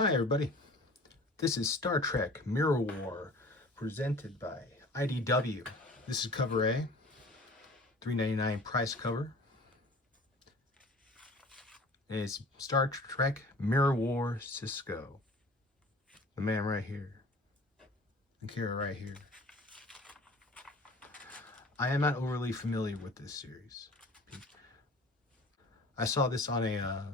Hi everybody, this is Star Trek Mirror War presented by IDW. This is cover A, $3.99 price cover. And it's Star Trek Mirror War Sisko. The man right here. And Kira right here. I am not overly familiar with this series. I saw this on a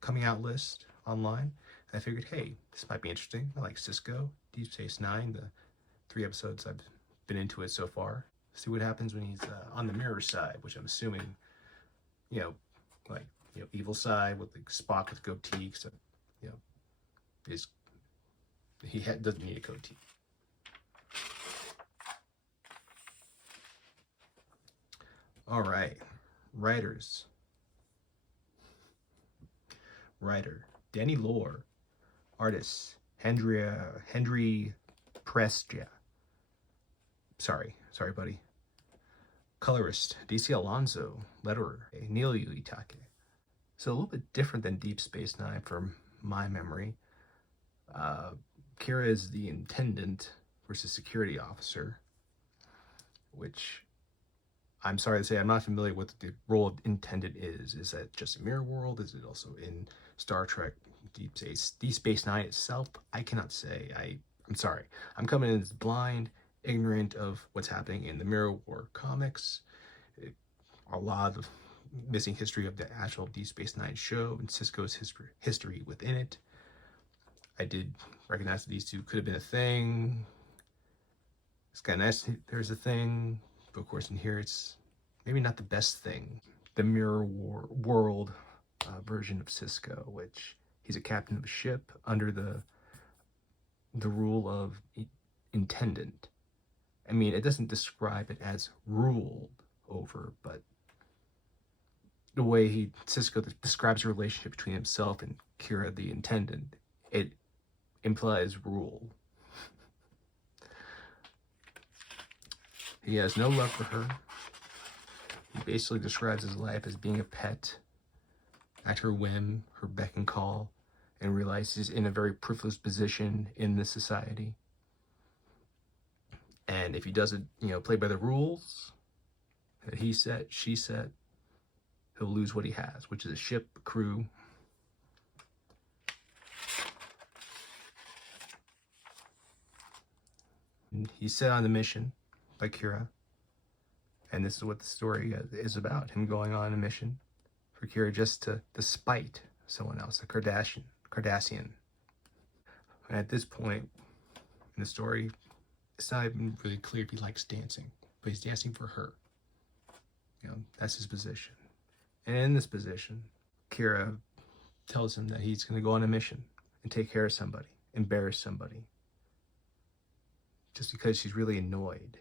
coming out list online. I figured, hey, this might be interesting. I like Sisko, Deep Space Nine, the 3 episodes I've been into it so far. See what happens when he's on the mirror side, which I'm assuming, evil side with like Spock with goatee. So, doesn't need a goatee. All right, writers. Writer Danny Lore. Artist Henry Prestia. Sorry, buddy. Colorist DC Alonso. Letterer Neil Uitake. So a little bit different than Deep Space Nine from my memory. Kira is the intendant versus security officer, which I'm sorry to say I'm not familiar with what the role of intendant is. Is that just a mirror world? Is it also in Star Trek Deep Space Nine itself? I cannot say. I'm sorry. I'm coming in as blind, ignorant of what's happening in the Mirror War comics. A lot of missing history of the actual Deep Space Nine show and Sisko's history within it. I did recognize that these two could have been a thing. It's kind of nice there's a thing, but of course in here it's maybe not the best thing. The Mirror War world version of Sisko, which he's a captain of a ship under the rule of intendant. I mean, it doesn't describe it as ruled over, but the way Sisko describes the relationship between himself and Kira, the intendant, it implies rule. He has no love for her. He basically describes his life as being a pet, at her whim, her beck and call, and realizes he's in a very privileged position in this society. And if he doesn't, play by the rules that he set, she set, he'll lose what he has, which is a ship, a crew. And he's set on the mission by Kira. And this is what the story is about, him going on a mission for Kira just to spite someone else, a Cardassian. And at this point in the story, it's not even really clear if he likes dancing, but he's dancing for her. That's his position. And in this position, Kira tells him that he's going to go on a mission and take care of somebody, embarrass somebody, just because she's really annoyed.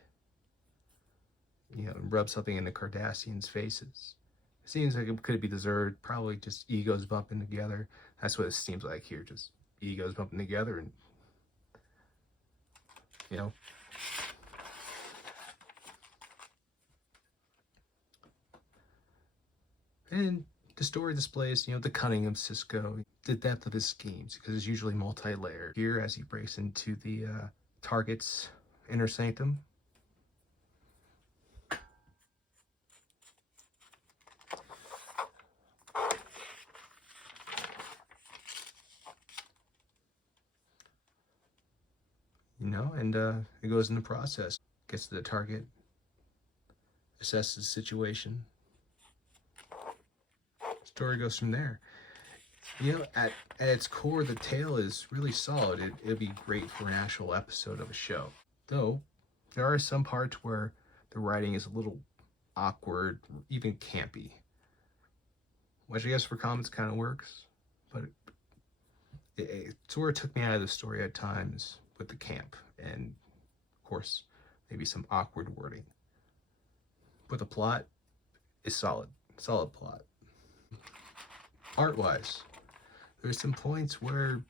And rub something in the Cardassians' faces. It seems like it could be deserved, probably just egos bumping together. That's what it seems like here, just egos bumping together and, And the story displays, the cunning of Sisko, the depth of his schemes, because it's usually multi-layered. Here, as he breaks into the target's inner sanctum, and it goes in the process. Gets to the target, assesses the situation. Story goes from there. At its core, the tale is really solid. It'd be great for an actual episode of a show. Though, there are some parts where the writing is a little awkward, even campy. Which I guess for comics kind of works, but it sort of took me out of the story at times with the camp, and of course, maybe some awkward wording. But the plot is solid plot. Art-wise, there's some points where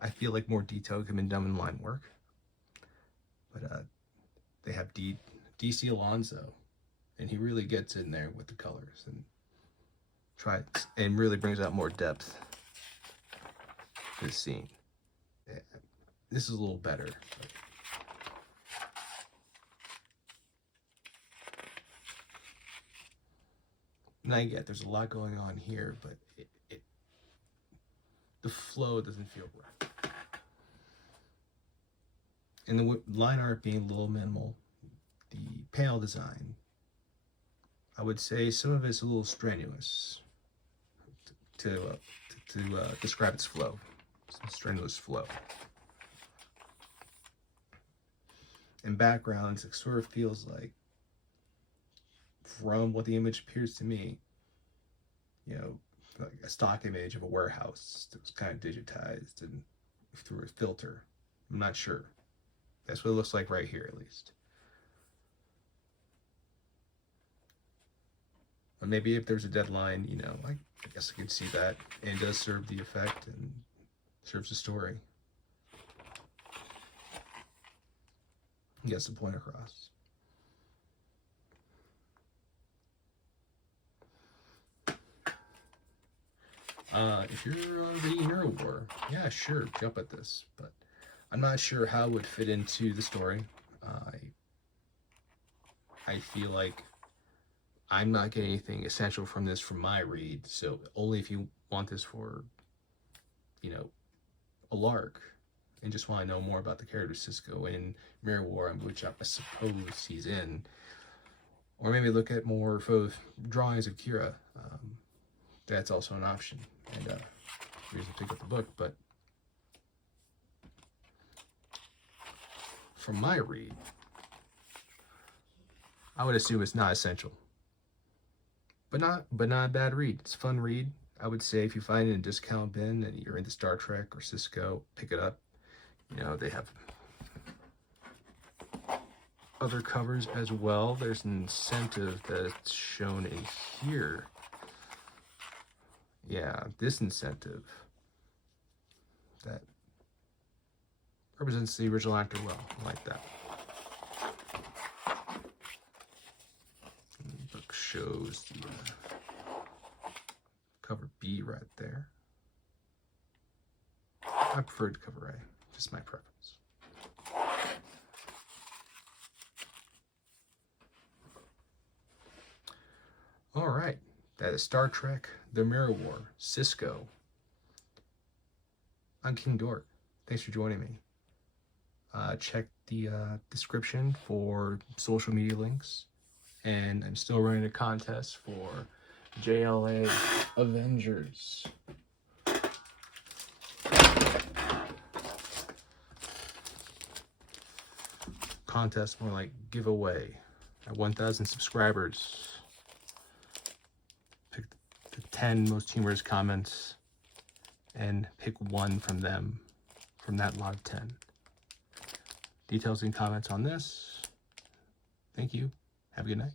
I feel like more detail could have been done in line work. But they have DC Alonso, and he really gets in there with the colors and really brings out more depth. this scene. This is a little better. And I get there's a lot going on here, but the flow doesn't feel right. And the line art being a little minimal, the panel design, I would say some of it's a little strenuous to describe its flow. Some strenuous flow. In backgrounds, it sort of feels like, from what the image appears to me, you know, like a stock image of a warehouse that was kind of digitized and through a filter. I'm not sure. That's what it looks like right here, at least. Or maybe if there's a deadline, you know, I guess I could see that. And it does serve the effect and serves the story. Gets the point across. If you're reading Mirror War, yeah, sure, jump at this, but I'm not sure how it would fit into the story. I feel like I'm not getting anything essential from this from my read, so only if you want this for, you know, a lark and just want to know more about the character Sisko in Mirror War, which I suppose he's in, or maybe look at more of drawings of Kira. That's also an option, and here's to pick up the book. But from my read, I would assume it's not essential, but not a bad read. It's a fun read. I would say if you find it in a discount bin and you're into Star Trek or Sisko, pick it up. You know, they have other covers as well. There's an incentive that's shown in here. Yeah, this incentive that represents the original actor well. I like that. And the book shows the cover B right there. I preferred cover A, just my preference. All right, that is Star Trek: The Mirror War, Sisko. I'm King Dork. Thanks for joining me. Check the description for social media links. And I'm still running a contest for JLA Avengers. Contest, more like giveaway. At 1,000 subscribers, pick the 10 most humorous comments and pick one from them, from that lot of 10. Details and comments on this. Thank you. Have a good night.